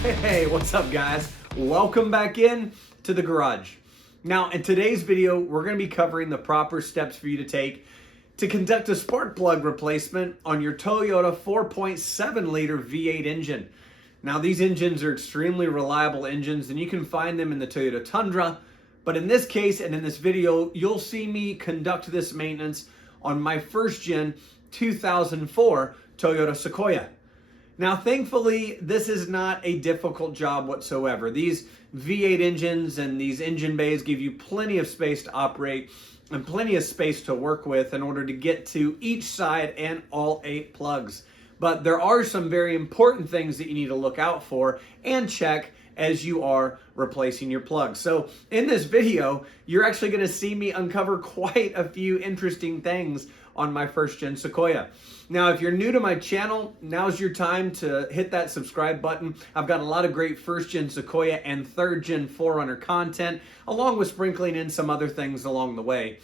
Hey, what's up guys? Welcome back in to the garage. Now in today's video, we're going to be covering the proper steps for you to take to conduct a spark plug replacement on your Toyota 4.7 liter V8 engine. Now these engines are extremely reliable engines and you can find them in the Toyota Tundra, but in this case and in this video, you'll see me conduct this maintenance on my first gen 2004 Toyota Sequoia. Now, thankfully, this is not a difficult job whatsoever. These V8 engines and these engine bays give you plenty of space to operate and plenty of space to work with in order to get to each side and all 8 plugs. But there are some very important things that you need to look out for and check as you are replacing your plugs. So in this video, you're actually going to see me uncover quite a few interesting things on my first gen Sequoia. Now, if you're new to my channel, now's your time to hit that subscribe button. I've got a lot of great first gen Sequoia and third gen 4Runner content, along with sprinkling in some other things along the way.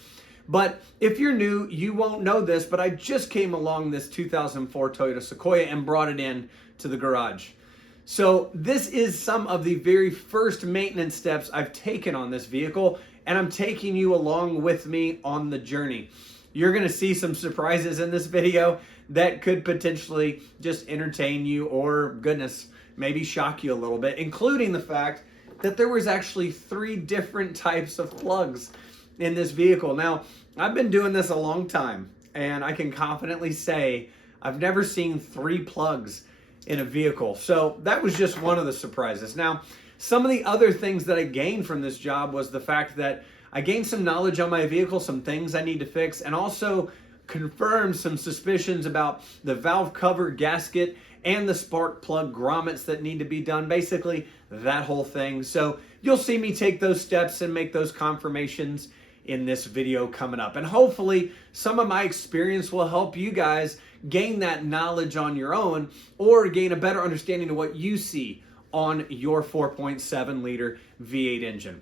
But if you're new, you won't know this, but I just came along this 2004 Toyota Sequoia and brought it in to the garage. So this is some of the very first maintenance steps I've taken on this vehicle, and I'm taking you along with me on the journey. You're gonna see some surprises in this video that could potentially just entertain you or, goodness, maybe shock you a little bit, including the fact that there was actually 3 different types of plugs in this vehicle. Now, I've been doing this a long time, and I can confidently say I've never seen 3 plugs in a vehicle. So that was just one of the surprises. Now, some of the other things that I gained from this job was the fact that I gained some knowledge on my vehicle, some things I need to fix, and also confirmed some suspicions about the valve cover gasket and the spark plug grommets that need to be done, basically that whole thing. So you'll see me take those steps and make those confirmations in this video coming up. And hopefully some of my experience will help you guys gain that knowledge on your own or gain a better understanding of what you see on your 4.7 liter V8 engine.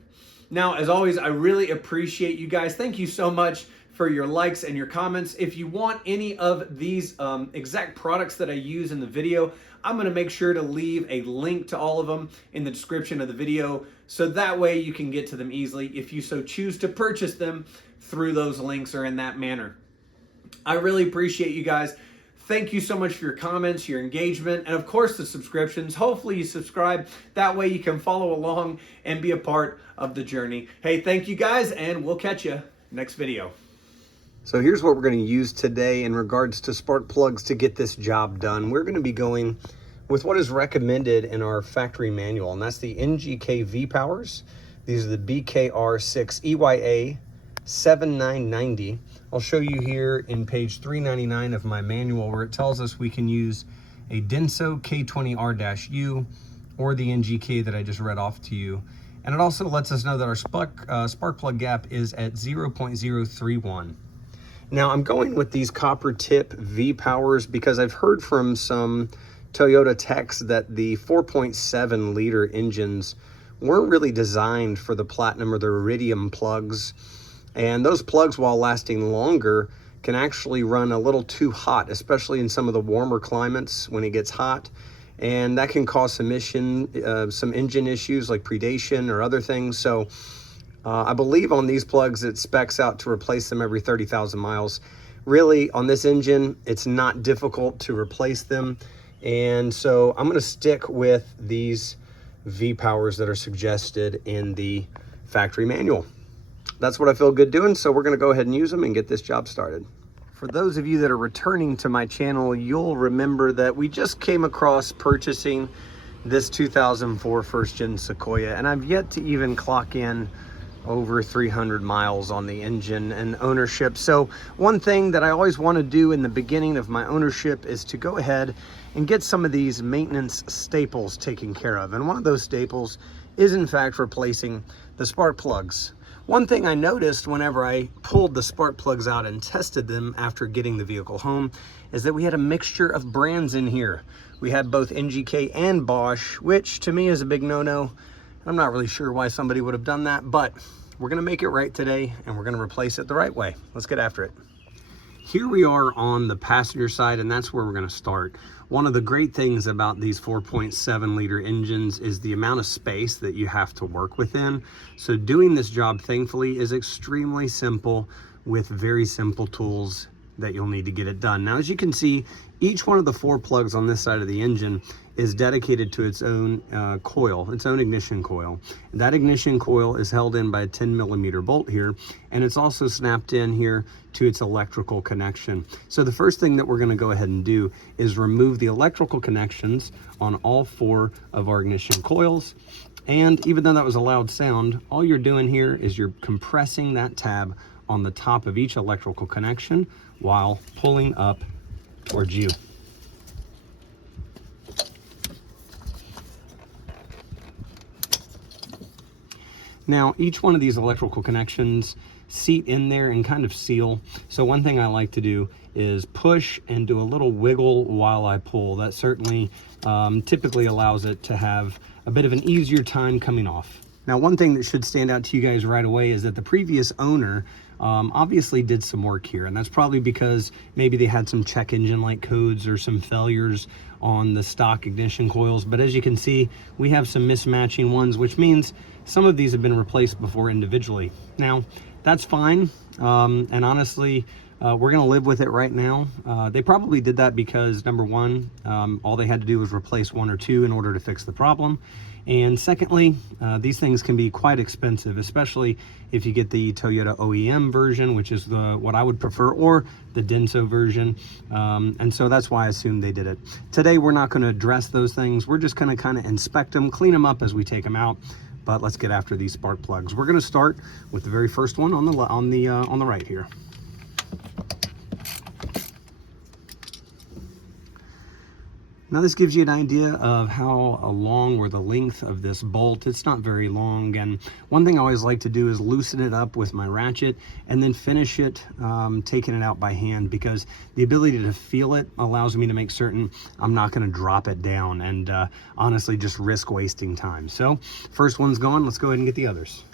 Now, as always, I really appreciate you guys. Thank you so much for your likes and your comments. If you want any of these exact products that I use in the video, I'm gonna make sure to leave a link to all of them in the description of the video, so that way you can get to them easily if you so choose to purchase them through those links or in that manner. I really appreciate you guys. Thank you so much for your comments, your engagement, and of course the subscriptions. Hopefully you subscribe. That way you can follow along and be a part of the journey. Hey, thank you guys, and we'll catch you next video. So here's what we're going to use today in regards to spark plugs to get this job done. We're going to be going with what is recommended in our factory manual, and that's the NGK V-Powers. These are the BKR6 EYA 7990. I'll show you here in page 399 of my manual where it tells us we can use a Denso K20R-U or the NGK that I just read off to you. And it also lets us know that our spark plug gap is at 0.031. Now I'm going with these copper tip V-Powers because I've heard from some Toyota techs that the 4.7 liter engines weren't really designed for the platinum or the iridium plugs. And those plugs, while lasting longer, can actually run a little too hot, especially in some of the warmer climates when it gets hot. And that can cause some engine issues like predation or other things. So I believe on these plugs, it specs out to replace them every 30,000 miles. Really, on this engine, it's not difficult to replace them. And so I'm gonna stick with these V-Powers that are suggested in the factory manual. That's what I feel good doing, so we're gonna go ahead and use them and get this job started. For those of you that are returning to my channel, you'll remember that we just came across purchasing this 2004 first gen Sequoia, and I've yet to even clock in over 300 miles on the engine and ownership. So one thing that I always want to do in the beginning of my ownership is to go ahead and get some of these maintenance staples taken care of. And one of those staples is in fact replacing the spark plugs. One thing I noticed whenever I pulled the spark plugs out and tested them after getting the vehicle home is that we had a mixture of brands in here. We had both NGK and Bosch, which to me is a big no-no. I'm not really sure why somebody would have done that, but we're gonna make it right today and we're gonna replace it the right way. Let's get after it. Here we are on the passenger side, and that's where we're gonna start. One of the great things about these 4.7 liter engines is the amount of space that you have to work within. So doing this job, thankfully, is extremely simple with very simple tools that you'll need to get it done. Now, as you can see, each one of the 4 plugs on this side of the engine is dedicated to its own coil, its own ignition coil. That ignition coil is held in by a 10mm bolt here, and it's also snapped in here to its electrical connection. So the first thing that we're going to go ahead and do is remove the electrical connections on all 4 of our ignition coils. And even though that was a loud sound, all you're doing here is you're compressing that tab on the top of each electrical connection while pulling up towards you. Now, each one of these electrical connections seat in there and kind of seal. So one thing I like to do is push and do a little wiggle while I pull. That certainly typically allows it to have a bit of an easier time coming off. Now, one thing that should stand out to you guys right away is that the previous owner obviously did some work here, and that's probably because maybe they had some check engine light codes or some failures on the stock ignition coils. But as you can see, we have some mismatching ones, which means some of these have been replaced before individually. Now, that's fine, and honestly, we're gonna live with it right now. They probably did that because, number one, all they had to do was replace 1 or 2 in order to fix the problem. And secondly, these things can be quite expensive, especially if you get the Toyota OEM version, which is what I would prefer, or the Denso version. And so that's why I assumed they did it. Today, we're not gonna address those things. We're just gonna kind of inspect them, clean them up as we take them out. But let's get after these spark plugs. We're gonna start with the very first one on the right here. Now this gives you an idea of how long or the length of this bolt. It's not very long, and one thing I always like to do is loosen it up with my ratchet and then finish it taking it out by hand, because the ability to feel it allows me to make certain I'm not going to drop it down and honestly just risk wasting time. So first one's gone, let's go ahead and get the others.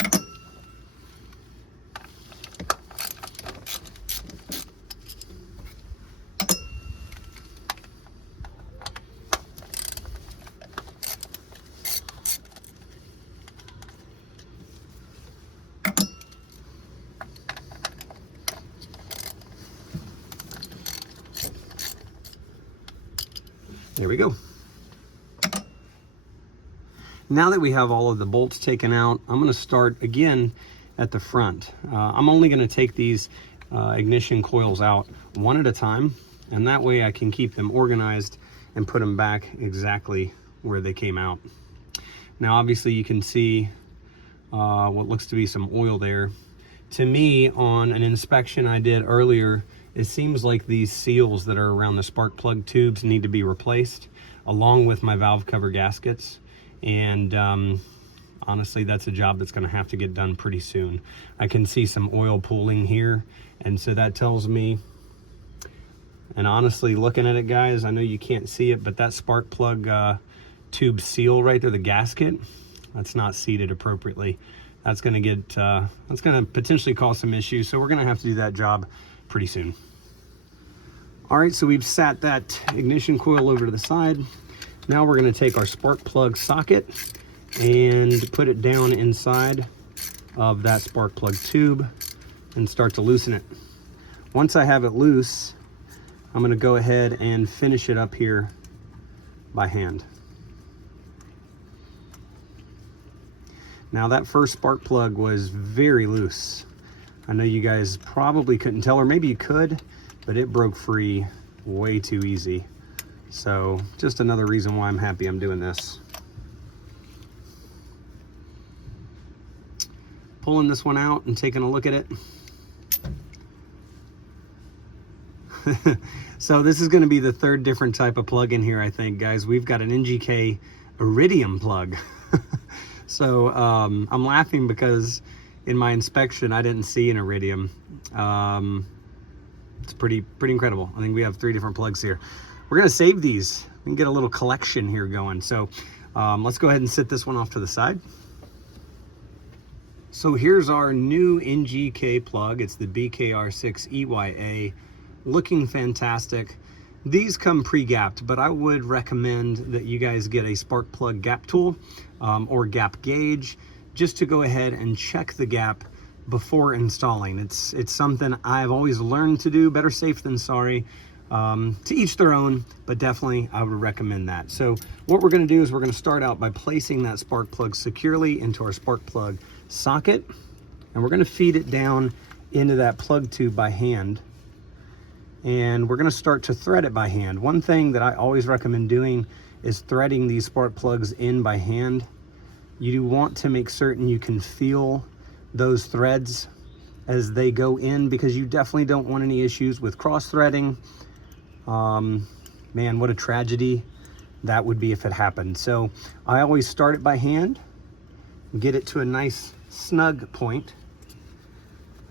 There we go. Now that we have all of the bolts taken out, I'm going to start again at the front. I'm only going to take these ignition coils out one at a time, and that way I can keep them organized and put them back exactly where they came out. Now obviously you can see what looks to be some oil there. To me, on an inspection I did earlier, it seems like these seals that are around the spark plug tubes need to be replaced, along with my valve cover gaskets. And honestly, that's a job that's going to have to get done pretty soon. I can see some oil pooling here, and so that tells me, and honestly, looking at it, guys, I know you can't see it, but that spark plug tube seal right there, the gasket, that's not seated appropriately. That's going to get that's going to potentially cause some issues, so we're going to have to do that job pretty soon. All right, so we've sat that ignition coil over to the side. Now we're going to take our spark plug socket and put it down inside of that spark plug tube and start to loosen it. Once I have it loose, I'm going to go ahead and finish it up here by hand. Now that first spark plug was very loose. I know you guys probably couldn't tell, or maybe you could, but it broke free way too easy. So just another reason why I'm happy I'm doing this. Pulling this one out and taking a look at it. So this is going to be the third different type of plug in here, I think, guys. We've got an NGK Iridium plug. So I'm laughing because in my inspection, I didn't see an Iridium. It's pretty incredible. I think we have 3 different plugs here. We're gonna save these and get a little collection here going. So let's go ahead and sit this one off to the side. So here's our new NGK plug. It's the BKR6EYA, looking fantastic. These come pre-gapped, but I would recommend that you guys get a spark plug gap tool or gap gauge just to go ahead and check the gap before installing. It's something I've always learned to do. Better safe than sorry. To each their own, but definitely I would recommend that. So what we're going to do is we're going to start out by placing that spark plug securely into our spark plug socket, and we're going to feed it down into that plug tube by hand. And we're going to start to thread it by hand. One thing that I always recommend doing is threading these spark plugs in by hand. You do want to make certain you can feel those threads as they go in, because you definitely don't want any issues with cross threading. Man, what a tragedy that would be if it happened. So I always start it by hand, get it to a nice snug point,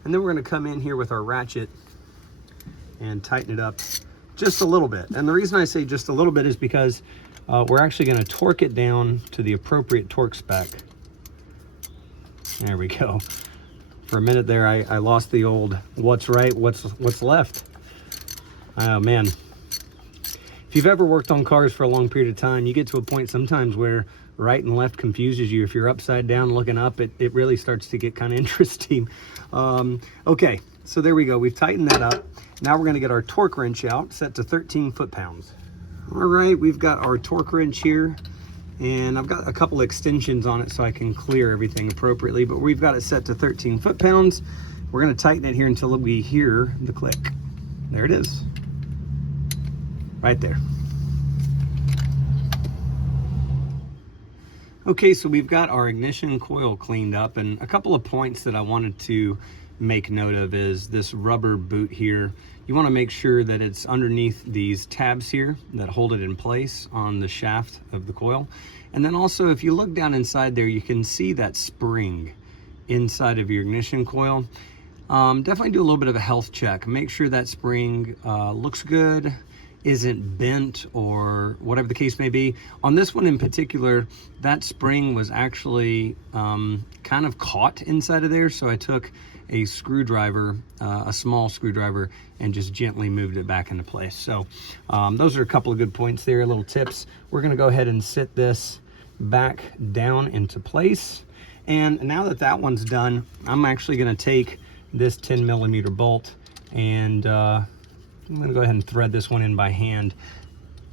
and then we're going to come in here with our ratchet and tighten it up just a little bit. And the reason I say just a little bit is because we're actually going to torque it down to the appropriate torque spec. There we go. For a minute there, I lost the old what's right, what's left. Oh man. If you've ever worked on cars for a long period of time, you get to a point sometimes where right and left confuses you. If you're upside down looking up, it really starts to get kind of interesting. Okay, so there we go. We've tightened that up. Now we're going to get our torque wrench out, set to 13 foot-pounds. All right, we've got our torque wrench here, and I've got a couple extensions on it so I can clear everything appropriately, but we've got it set to 13 foot-pounds. We're going to tighten it here until we hear the click. There it is. Right there. Okay, so we've got our ignition coil cleaned up, and a couple of points that I wanted to make note of is this rubber boot here. You want to make sure that it's underneath these tabs here that hold it in place on the shaft of the coil. And then also, if you look down inside there, you can see that spring inside of your ignition coil. Definitely do a little bit of a health check. Make sure that spring looks good, isn't bent, or whatever the case may be. On this one in particular, that spring was actually kind of caught inside of there, so I took a screwdriver, a small screwdriver, and just gently moved it back into place. So those are a couple of good points there, little tips. We're going to go ahead and sit this back down into place. And now that that one's done, I'm actually going to take this 10mm bolt, and I'm going to go ahead and thread this one in by hand,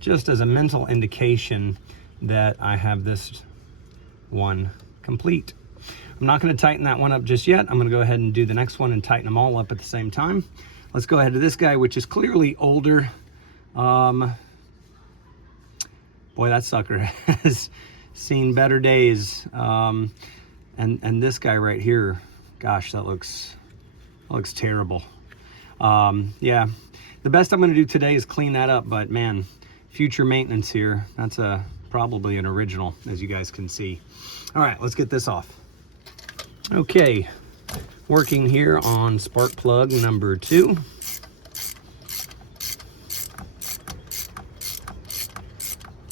just as a mental indication that I have this one complete. I'm not going to tighten that one up just yet. I'm going to go ahead and do the next one and tighten them all up at the same time. Let's go ahead to this guy, which is clearly older. Boy, that sucker has seen better days. And this guy right here, gosh, that looks terrible. Yeah, the best I'm going to do today is clean that up, but man, future maintenance here. That's probably an original, as you guys can see. All right, let's get this off. Okay, working here on spark plug number 2.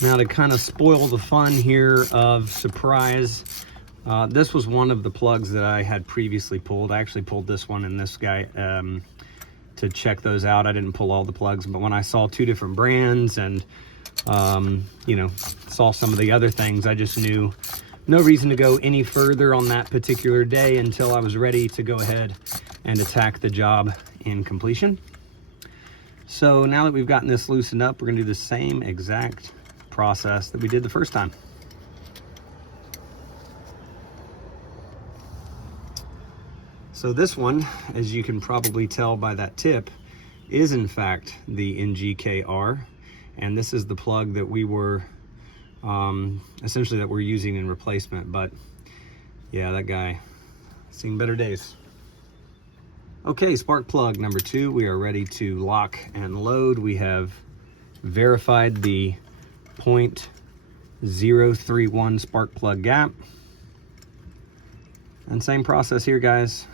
Now, to kind of spoil the fun here of surprise, this was one of the plugs that I had previously pulled. I actually pulled this one and this guy to check those out. I didn't pull all the plugs, but when I saw 2 different brands and you know, saw some of the other things, I just knew no reason to go any further on that particular day until I was ready to go ahead and attack the job in completion. So now that we've gotten this loosened up, we're going to do the same exact process that we did the first time. So this one, as you can probably tell by that tip, is in fact the NGKR, and this is the plug that we were essentially that we're using in replacement. But yeah, that guy seen better days. Okay, spark plug number 2, we are ready to lock and load. We have verified the 0.031 spark plug gap, and same process here, guys.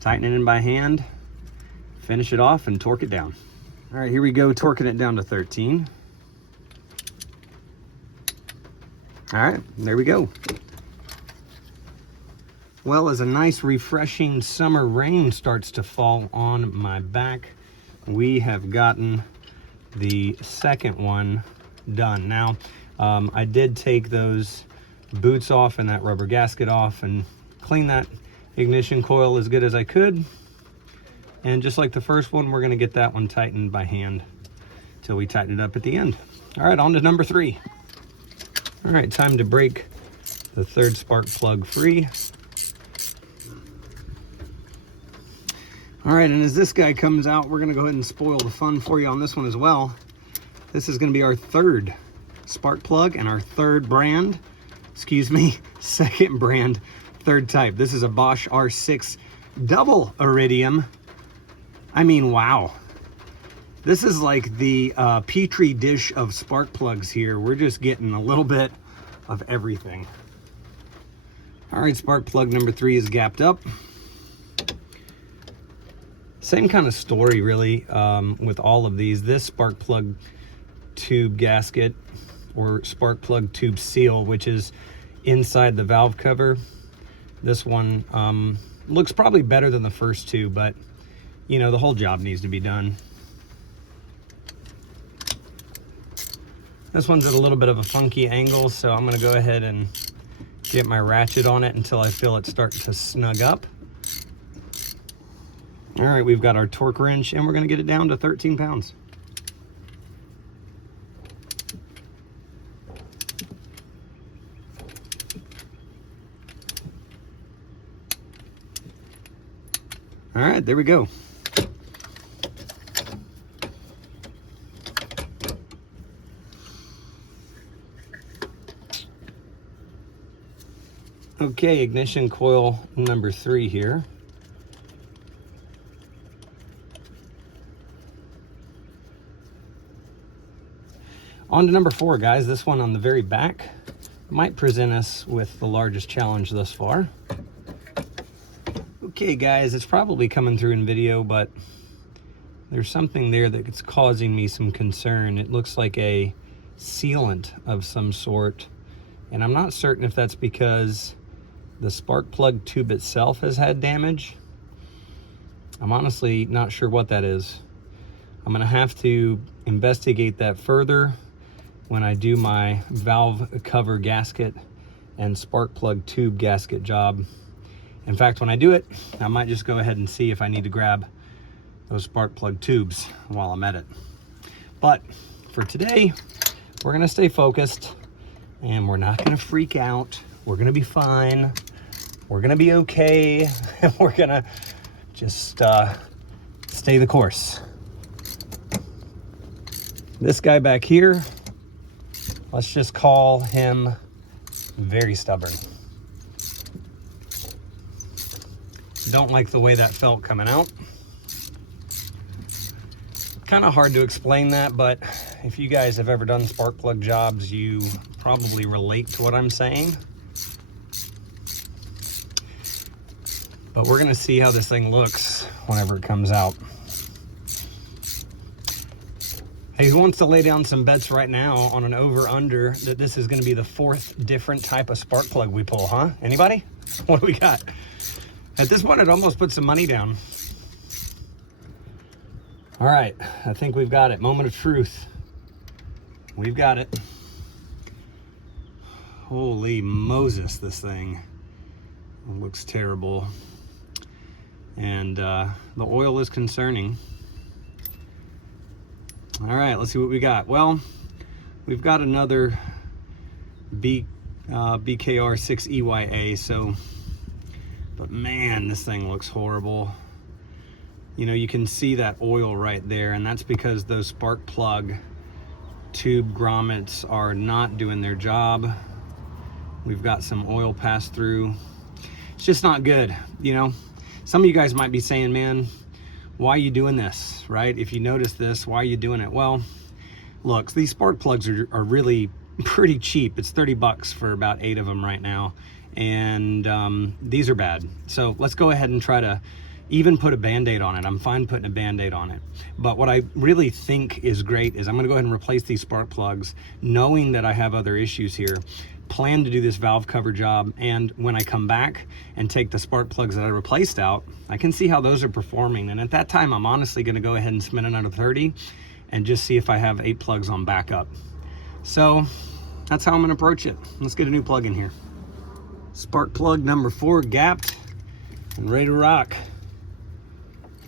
Tighten it in by hand, finish it off, and torque it down. All right, here we go, torquing it down to 13. All right, there we go. Well, as a nice refreshing summer rain starts to fall on my back, we have gotten the second one done. Now, I did take those boots off and that rubber gasket off and clean that ignition coil as good as I could. And just like the first one, we're gonna get that one tightened by hand till we tighten it up at the end. All right, on to number 3. All right, time to break the third spark plug free. All right, and as this guy comes out, we're gonna go ahead and spoil the fun for you on this one as well. This is gonna be our third spark plug and our third brand, second brand, third type. This is a Bosch R6 double iridium. I mean, wow. This is like the petri dish of spark plugs here. We're just getting a little bit of everything. All right, spark plug number 3 is gapped up. Same kind of story really with all of these. This spark plug tube gasket or spark plug tube seal, which is inside the valve cover. This one looks probably better than the first two, but you know, the whole job needs to be done. This one's at a little bit of a funky angle, so I'm gonna go ahead and get my ratchet on it until I feel it start to snug up. All right, we've got our torque wrench and we're gonna get it down to 13 pounds. All right, there we go. Okay, ignition coil number 3 here. On to number 4, guys. This one on the very back might present us with the largest challenge thus far. Okay, guys, it's probably coming through in video, but there's something there that's causing me some concern. It looks like a sealant of some sort, and I'm not certain if that's because the spark plug tube itself has had damage. I'm honestly not sure what that is. I'm gonna have to investigate that further when I do my valve cover gasket and spark plug tube gasket job. In fact, when I do it, I might just go ahead and see if I need to grab those spark plug tubes while I'm at it. But for today, we're gonna stay focused and we're not gonna freak out. We're gonna be fine. We're gonna be okay. And we're gonna just stay the course. This guy back here, let's just call him very stubborn. Don't like the way that felt coming out. Kind of hard to explain that, but if you guys have ever done spark plug jobs, you probably relate to what I'm saying. But we're gonna see how this thing looks whenever it comes out. Hey, who wants to lay down some bets right now on an over-under that this is gonna be the 4th different type of spark plug we pull, huh? Anybody? What do we got? At this point, I'd almost put some money down. All right, I think we've got it. Moment of truth. We've got it. Holy Moses, this thing looks terrible. And the oil is concerning. All right, let's see what we got. Well, we've got another BKR 6EYA, so, but man, this thing looks horrible. You know, you can see that oil right there, and that's because those spark plug tube grommets are not doing their job. We've got some oil pass through. It's just not good, you know. Some of you guys might be saying, man, why are you doing this, right? If you notice this, why are you doing it? Well, look, these spark plugs are really pretty cheap. It's 30 bucks for about 8 of them right now. And these are bad. So let's go ahead and try to even put a Band-Aid on it. I'm fine putting a Band-Aid on it. But what I really think is great is I'm gonna go ahead and replace these spark plugs, knowing that I have other issues here. Plan to do this valve cover job, and when I come back and take the spark plugs that I replaced out, I can see how those are performing. And at that time, I'm honestly gonna go ahead and spend another 30 and just see if I have 8 plugs on backup. So that's how I'm gonna approach it. Let's get a new plug in here. Spark plug number 4 gapped and ready to rock.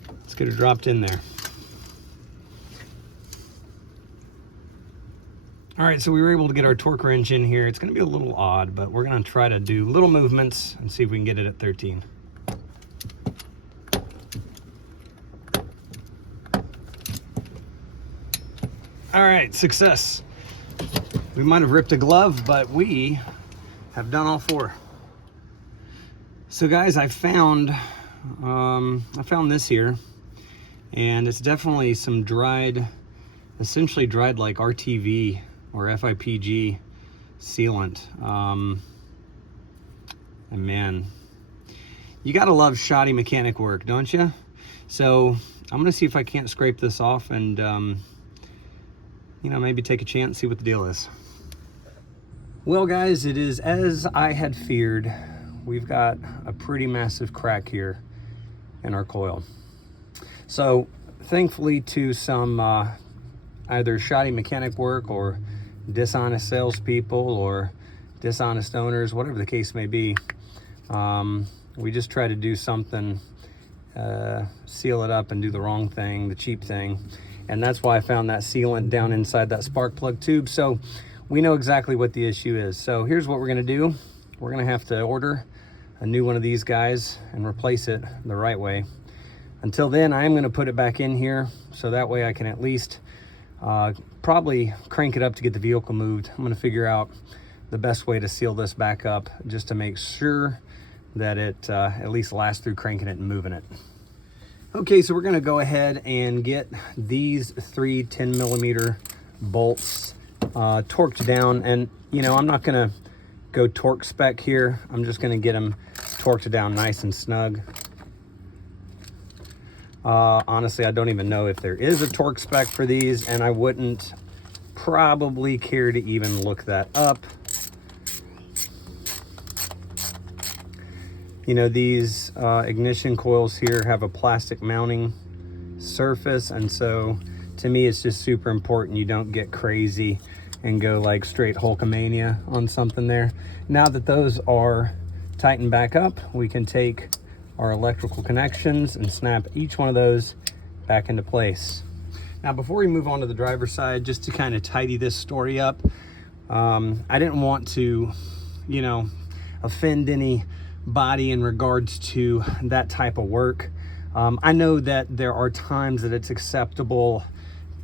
Let's get it dropped in there. All right, so we were able to get our torque wrench in here. It's gonna be a little odd, but we're gonna try to do little movements and see if we can get it at 13. All right, success. We might have ripped a glove, but we have done all 4. So guys, I found this here, and it's definitely some dried, essentially dried like RTV or FIPG sealant. And man, you gotta love shoddy mechanic work, don't you? So I'm gonna see if I can't scrape this off and you know, maybe take a chance, see what the deal is. Well guys, it is as I had feared. We've got a pretty massive crack here in our coil. So thankfully to some either shoddy mechanic work or dishonest salespeople or dishonest owners, whatever the case may be, we just try to do something, seal it up and do the wrong thing, the cheap thing. And that's why I found that sealant down inside that spark plug tube. So we know exactly what the issue is. So here's what we're gonna do. We're gonna have to order a new one of these guys and replace it the right way. Until then, I am gonna put it back in here so that way I can at least probably crank it up to get the vehicle moved. I'm gonna figure out the best way to seal this back up just to make sure that it at least lasts through cranking it and moving it. Okay, so we're gonna go ahead and get these 3 10mm bolts torqued down. And you know, I'm not gonna go torque spec here. I'm just gonna get them torqued down nice and snug. Honestly, I don't even know if there is a torque spec for these, and I wouldn't probably care to even look that up. You know, these ignition coils here have a plastic mounting surface, and so to me it's just super important you don't get crazy and go like straight Hulkamania on something there. Now that those are tightened back up, we can take our electrical connections and snap each one of those back into place. Now before we move on to the driver's side, just to kind of tidy this story up, I didn't want to, you know, offend anybody in regards to that type of work. I know that there are times that it's acceptable,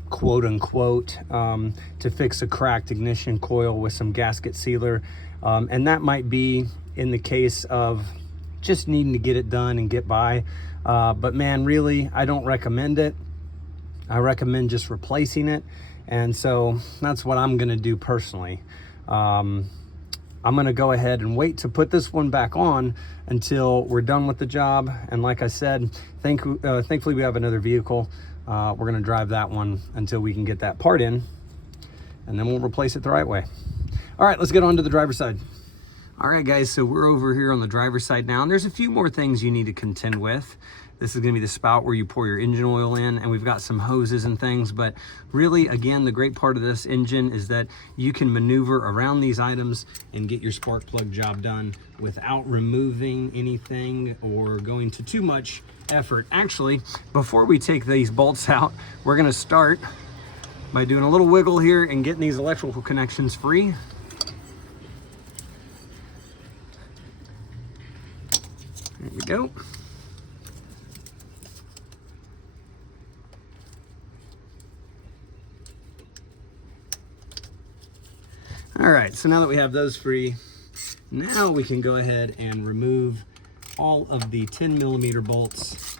quote unquote, to fix a cracked ignition coil with some gasket sealer, and that might be in the case of just needing to get it done and get by, but man, really, I don't recommend it. I recommend just replacing it, and so that's what I'm gonna do personally. I'm gonna go ahead and wait to put this one back on until we're done with the job, and like I said, thankfully we have another vehicle. We're gonna drive that one until we can get that part in, and then we'll replace it the right way. All right, let's get on to the driver's side. All right, guys, so we're over here on the driver's side now, and there's a few more things you need to contend with. This is gonna be the spout where you pour your engine oil in, and we've got some hoses and things, but really, again, the great part of this engine is that you can maneuver around these items and get your spark plug job done without removing anything or going to too much effort. Actually, before we take these bolts out, we're gonna start by doing a little wiggle here and getting these electrical connections free. There we go. All right, so now that we have those free, now we can go ahead and remove all of the 10mm bolts.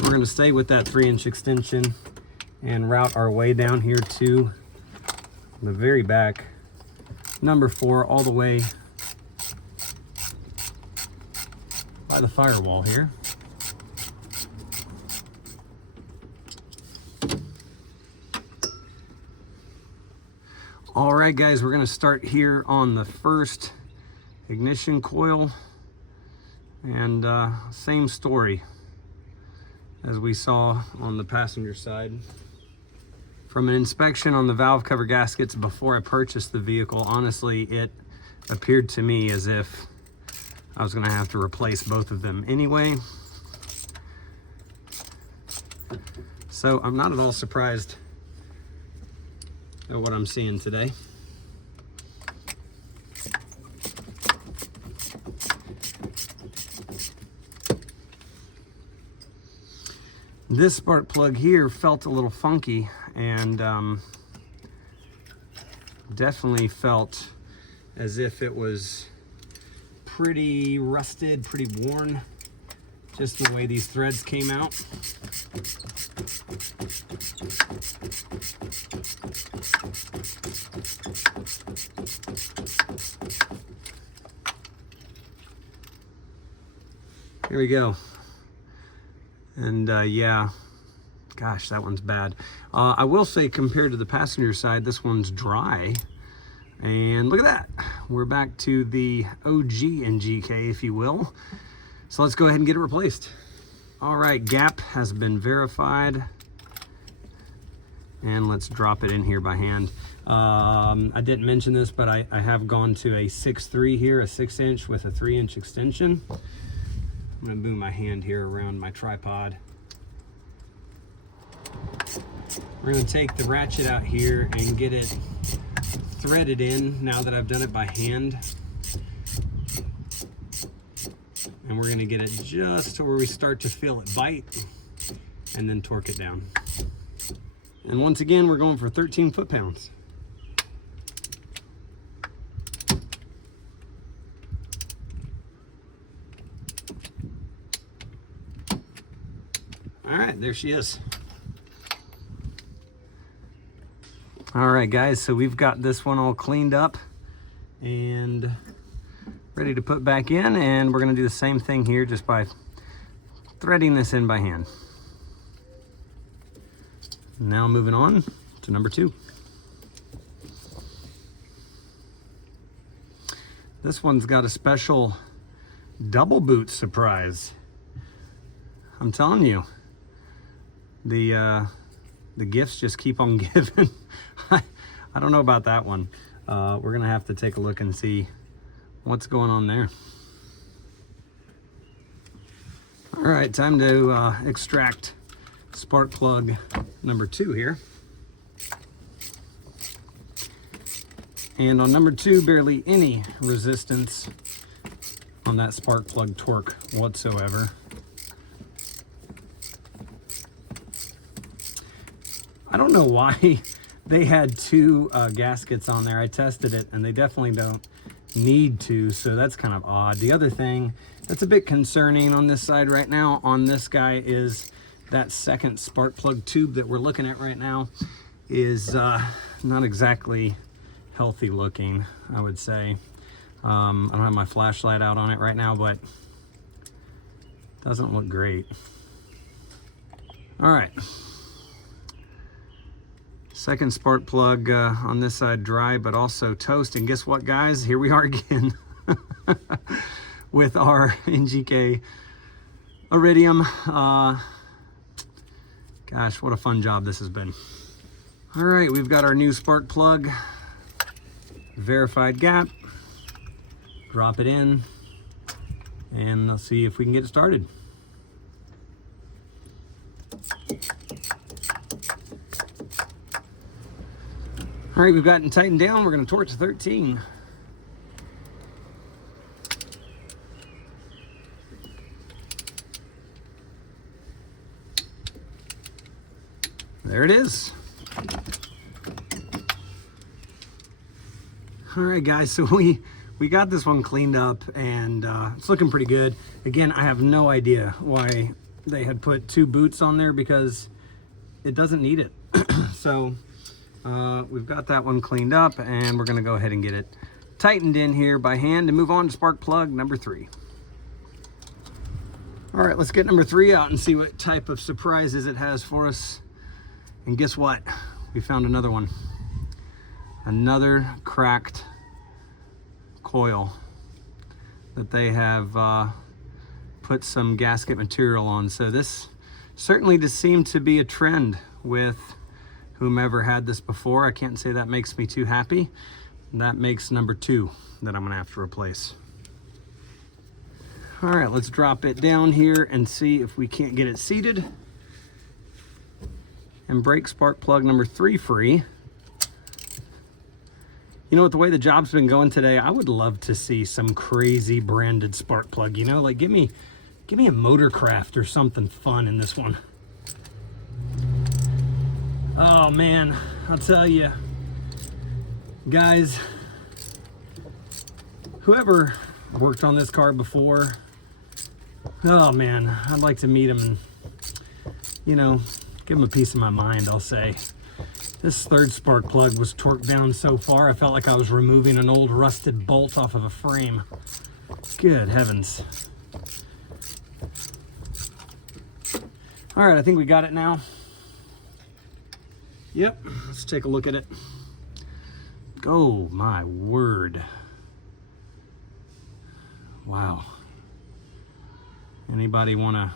We're going to stay with that 3-inch extension and route our way down here to the very back, number 4, all the way by the firewall here. All right, guys, we're gonna start here on the first ignition coil, and same story as we saw on the passenger side. From an inspection on the valve cover gaskets before I purchased the vehicle, honestly, it appeared to me as if I was gonna have to replace both of them anyway. So I'm not at all surprised at what I'm seeing today. This spark plug here felt a little funky, and definitely felt as if it was pretty rusted, pretty worn, just the way these threads came out. Here we go. And yeah, gosh, that one's bad. I will say, compared to the passenger side, this one's dry. And look at that. We're back to the OG NGK, if you will. So let's go ahead and get it replaced. All right, gap has been verified. And let's drop it in here by hand. I didn't mention this, but I have gone to a 6.3 here, a 6-inch with a 3-inch extension. I'm gonna move my hand here around my tripod. We're gonna take the ratchet out here and get it threaded in now that I've done it by hand. And we're gonna get it just to where we start to feel it bite and then torque it down. And once again, we're going for 13 foot-pounds. All right, there she is. All right, guys, so we've got this one all cleaned up and ready to put back in, and we're gonna do the same thing here just by threading this in by hand. Now moving on to number 2. This one's got a special double boot surprise. I'm telling you, the gifts just keep on giving. I don't know about that one. We're gonna have to take a look and see what's going on there. All right, time to extract spark plug number 2 here. And on number 2, barely any resistance on that spark plug torque whatsoever. I don't know why they had 2 gaskets on there. I tested it and they definitely don't need to, so that's kind of odd. The other thing that's a bit concerning on this side right now on this guy is that second spark plug tube that we're looking at right now is not exactly healthy looking, I would say. I don't have my flashlight out on it right now, but it doesn't look great. All right. Second spark plug on this side dry, but also toast. And guess what, guys? Here we are again with our NGK Iridium. Gosh, what a fun job this has been. All right, we've got our new spark plug, verified gap. Drop it in, and let's see if we can get it started. All right, we've gotten tightened down. We're going to torque to 13. There it is. All right, guys, so we got this one cleaned up, and it's looking pretty good. Again, I have no idea why they had put 2 boots on there because it doesn't need it. So we've got that one cleaned up, and we're gonna go ahead and get it tightened in here by hand and move on to spark plug number 3. All right, let's get number 3 out and see what type of surprises it has for us. And guess what? We found another one. Another cracked coil that they have put some gasket material on. So this certainly does seem to be a trend with whomever had this before. I can't say that makes me too happy. That makes number 2 that I'm gonna have to replace. All right, let's drop it down here and see if we can't get it seated. And break spark plug number 3 free. You know, with the way the job's been going today, I would love to see some crazy branded spark plug, you know, like give me a Motorcraft or something fun in this one. Oh man, I'll tell you, guys, whoever worked on this car before, oh man, I'd like to meet him and, you know, give him a piece of my mind, I'll say. This third spark plug was torqued down so far, I felt like I was removing an old rusted bolt off of a frame. Good heavens. All right, I think we got it now. Yep, let's take a look at it. Oh my word. Wow. Anybody want to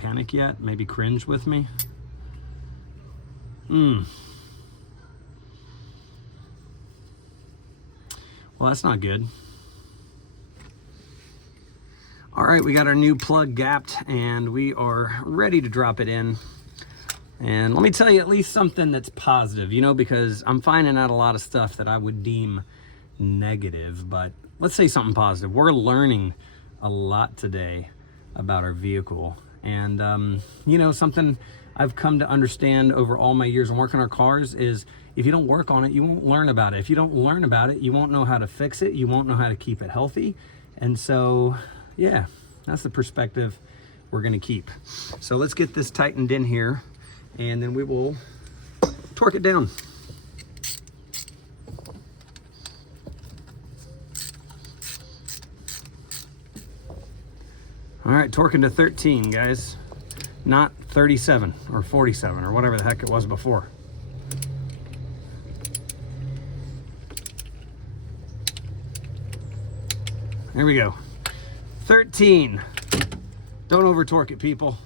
panic yet? Maybe cringe with me? Well, that's not good. All right, we got our new plug gapped and we are ready to drop it in. And let me tell you at least something that's positive, you know, because I'm finding out a lot of stuff that I would deem negative, but let's say something positive. We're learning a lot today about our vehicle. And, you know, something I've come to understand over all my years of working our cars is if you don't work on it, you won't learn about it. If you don't learn about it, you won't know how to fix it. You won't know how to keep it healthy. And so, yeah, that's the perspective we're gonna keep. So let's get this tightened in here and then we will torque it down. All right, torquing to 13, guys. Not 37 or 47 or whatever the heck it was before. There we go. 13. Don't over torque it, people.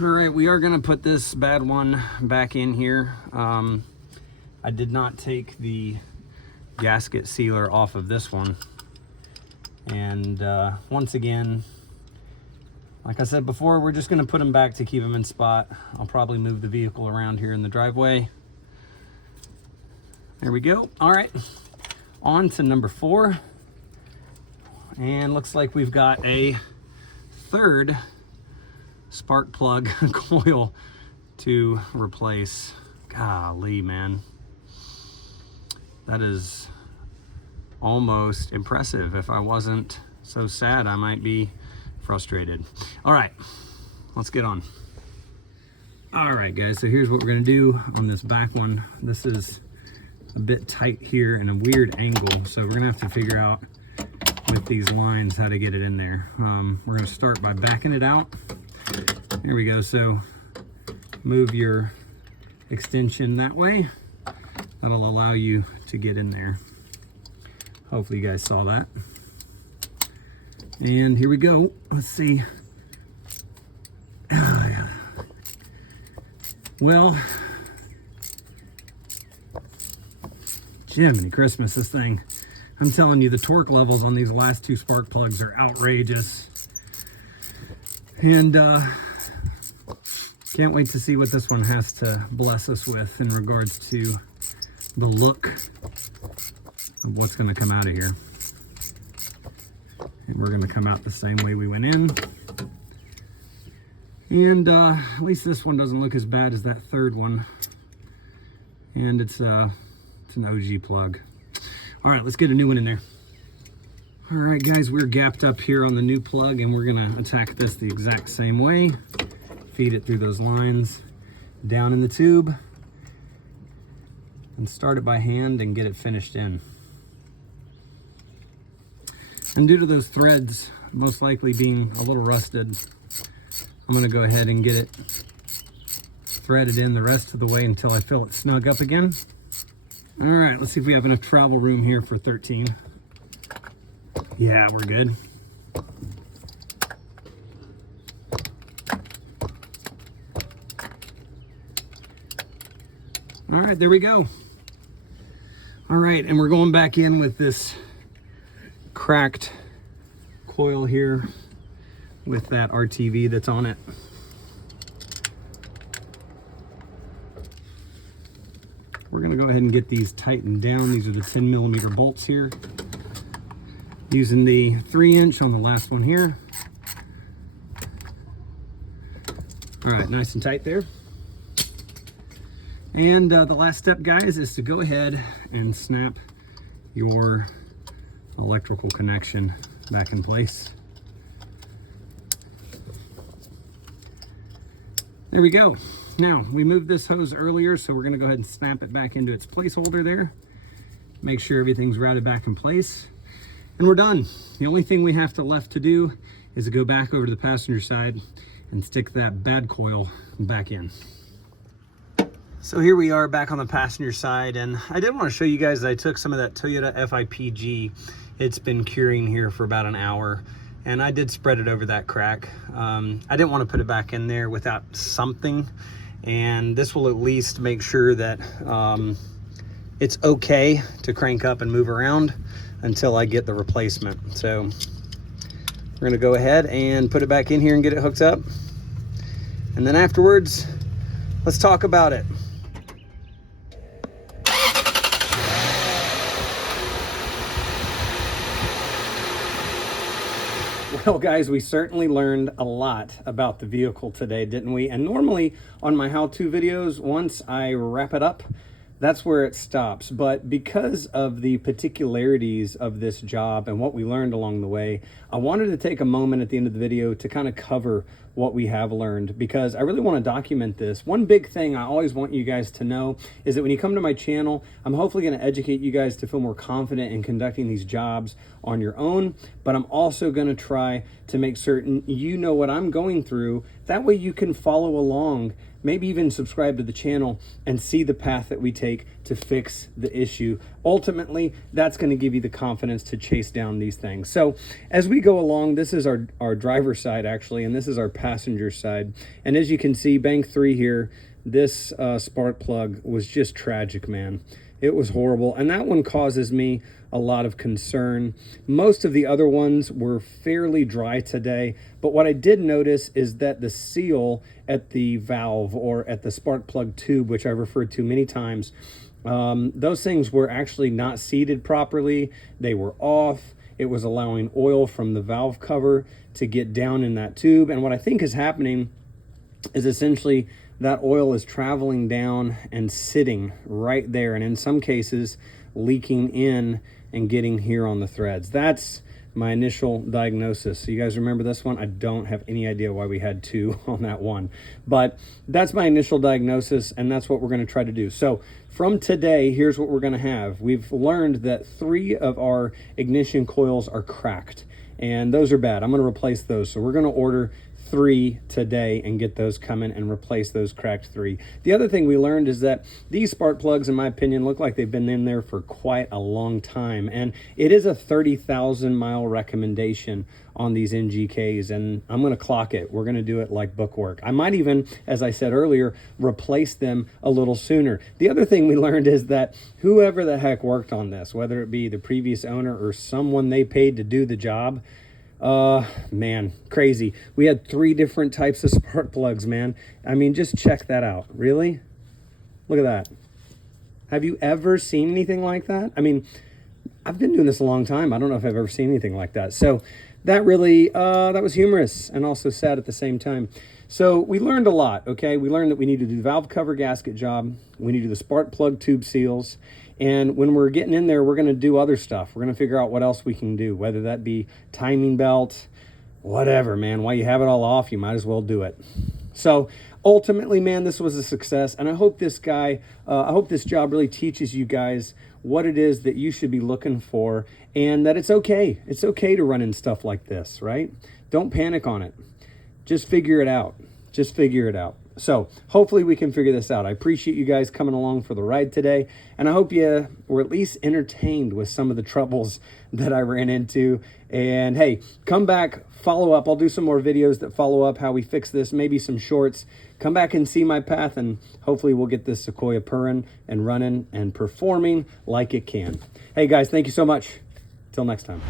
All right, we are gonna put this bad one back in here. I did not take the gasket sealer off of this one. And once again, like I said before, we're just gonna put them back to keep them in spot. I'll probably move the vehicle around here in the driveway. There we go. All right, on to number 4. And looks like we've got a third spark plug coil to replace. Golly, man. That is almost impressive. If I wasn't so sad, I might be frustrated. All right, let's get on. All right, guys, so here's what we're gonna do on this back one. This is a bit tight here and a weird angle, so we're gonna have to figure out with these lines how to get it in there. We're gonna start by backing it out. There we go. So move your extension that way. That'll allow you to get in there. Hopefully you guys saw that. And here we go. Let's see. Well, Jiminy Christmas, this thing. I'm telling you, the torque levels on these last 2 spark plugs are outrageous. And can't wait to see what this one has to bless us with in regards to the look of what's gonna come out of here. And we're gonna come out the same way we went in. And at least this one doesn't look as bad as that third one. And it's an OG plug. All right, let's get a new one in there. All right, guys, we're gapped up here on the new plug and we're gonna attack this the exact same way. Feed it through those lines, down in the tube, and start it by hand and get it finished in. And due to those threads most likely being a little rusted, I'm gonna go ahead and get it threaded in the rest of the way until I feel it snug up again. All right, let's see if we have enough travel room here for 13. Yeah, we're good. All right, there we go. All right, and we're going back in with this cracked coil here with that RTV that's on it. We're gonna go ahead and get these tightened down. These are the 10mm bolts here. Using the 3" on the last one here. All right, nice and tight there. And the last step, guys, is to go ahead and snap your electrical connection back in place. There we go. Now, we moved this hose earlier, so we're gonna go ahead and snap it back into its placeholder there. Make sure everything's routed back in place. And we're done. The only thing we have left to do is to go back over to the passenger side and stick that bad coil back in. So here we are back on the passenger side, and I did want to show you guys that I took some of that Toyota FIPG. It's been curing here for about an hour, and I did spread it over that crack. I didn't want to put it back in there without something, and this will at least make sure that it's okay to crank up and move around until I get the replacement. So we're gonna go ahead and put it back in here and get it hooked up, and then afterwards, let's talk about it. Well, guys, we certainly learned a lot about the vehicle today, didn't we? And normally on my how-to videos, once I wrap it up, that's where it stops. But because of the particularities of this job and what we learned along the way, I wanted to take a moment at the end of the video to kind of cover what we have learned, because I really want to document this. One big thing I always want you guys to know is that when you come to my channel, I'm hopefully going to educate you guys to feel more confident in conducting these jobs on your own, but I'm also going to try to make certain you know what I'm going through. That way you can follow along, maybe even subscribe to the channel and see the path that we take to fix the issue. Ultimately, that's going to give you the confidence to chase down these things. So as we go along, this is our driver's side actually, and this is our passenger side. And as you can see, bank 3 here, this spark plug was just tragic, man. It was horrible, and that one causes me a lot of concern. Most of the other ones were fairly dry today, but what I did notice is that the seal at the valve or at the spark plug tube, which I've referred to many times, those things were actually not seated properly. They were off. It was allowing oil from the valve cover to get down in that tube, and what I think is happening is essentially that oil is traveling down and sitting right there, and in some cases leaking in and getting here on the threads. That's my initial diagnosis. So you guys remember this one? I don't have any idea why we had 2 on that one, but that's my initial diagnosis, and that's what we're going to try to do. So from today, here's what we're going to have. We've learned that 3 of our ignition coils are cracked, and those are bad. I'm going to replace those. So we're going to order 3 today and get those coming and replace those cracked 3. The other thing we learned is that these spark plugs, in my opinion, look like they've been in there for quite a long time, and it is a 30,000 mile recommendation on these NGKs, and I'm going to clock it. We're going to do it like bookwork. I might even, as I said earlier, replace them a little sooner. The other thing we learned is that whoever the heck worked on this, whether it be the previous owner or someone they paid to do the job, man, crazy. We had 3 different types of spark plugs, man. I mean, just check that out. Really? Look at that. Have you ever seen anything like that? I mean, I've been doing this a long time. I don't know if I've ever seen anything like that. So that really, that was humorous and also sad at the same time. So we learned a lot, okay? We learned that we need to do the valve cover gasket job. We need to do the spark plug tube seals. And when we're getting in there, we're going to do other stuff. We're going to figure out what else we can do, whether that be timing belt, whatever, man. While you have it all off, you might as well do it. So ultimately, man, this was a success. And I hope this job really teaches you guys what it is that you should be looking for, and that it's okay. It's okay to run in stuff like this, right? Don't panic on it. Just figure it out. Just figure it out. So hopefully we can figure this out. I appreciate you guys coming along for the ride today, and I hope you were at least entertained with some of the troubles that I ran into. And hey, come back, follow up. I'll do some more videos that follow up how we fix this, maybe some shorts. Come back and see my path, and hopefully we'll get this Sequoia purring and running and performing like it can. Hey guys, thank you so much. Till next time.